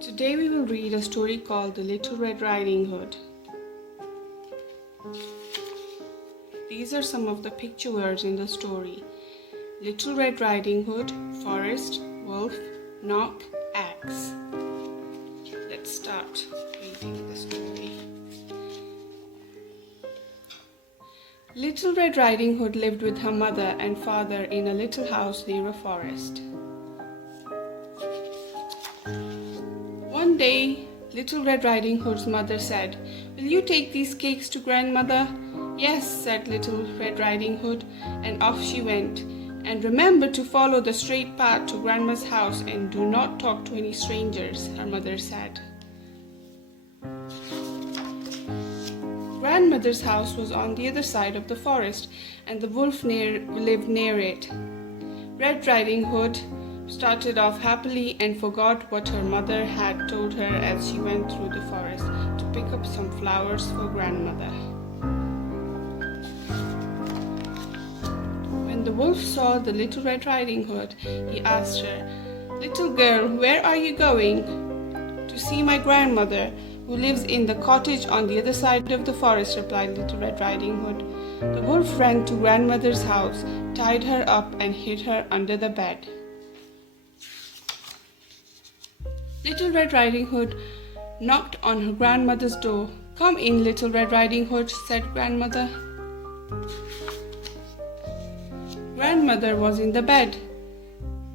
Today we will read a story called The Little Red Riding Hood. These are some of the picture words in the story. Little Red Riding Hood, forest, wolf, knock, axe. Let's start reading the story. Little Red Riding Hood lived with her mother and father in a little house near a forest. One day, Little Red Riding Hood's mother said, "Will you take these cakes to grandmother?" "Yes," said Little Red Riding Hood, and off she went. "And remember to follow the straight path to grandma's house and do not talk to any strangers," her mother said. Grandmother's house was on the other side of the forest, and the wolf lived near it. Red Riding Hood started off happily and forgot what her mother had told her as she went through the forest to pick up some flowers for grandmother. When the wolf saw the Little Red Riding Hood, he asked her, "Little girl, where are you going?" "To see my grandmother, who lives in the cottage on the other side of the forest," replied Little Red Riding Hood. The wolf ran to grandmother's house, tied her up and hid her under the bed. Little Red Riding Hood knocked on her grandmother's door. "Come in, Little Red Riding Hood," said grandmother. Grandmother was in the bed,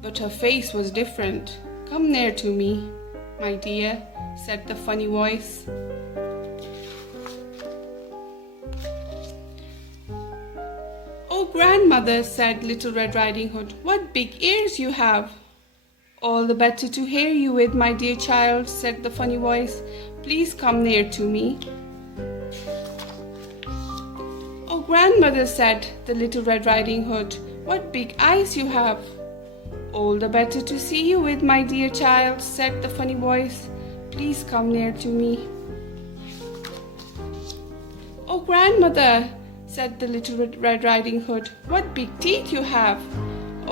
but her face was different. "Come near to me, my dear," said the funny voice. "Oh, grandmother," said Little Red Riding Hood, "what big ears you have!" "All the better to hear you with, my dear child," said the funny voice. "Please come near to me." "Oh, grandmother," said the Little Red Riding Hood, "what big eyes you have!" "All the better to see you with, my dear child," said the funny voice. "Please come near to me." "Oh, grandmother," said the Little Red Riding Hood, "what big teeth you have!"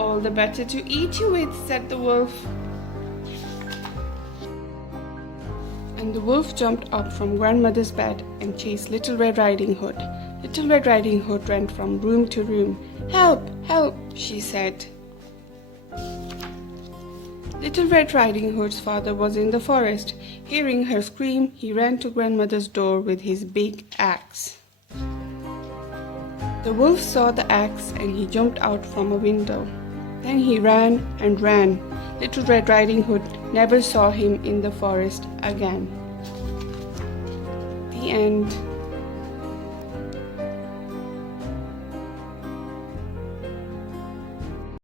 "All the better to eat you with," said the wolf. And the wolf jumped up from grandmother's bed and chased Little Red Riding Hood. Little Red Riding Hood ran from room to room. "Help! Help!" she said. Little Red Riding Hood's father was in the forest. Hearing her scream, he ran to grandmother's door with his big axe. The wolf saw the axe and he jumped out from a window. Then he ran and ran. Little Red Riding Hood never saw him in the forest again. The end.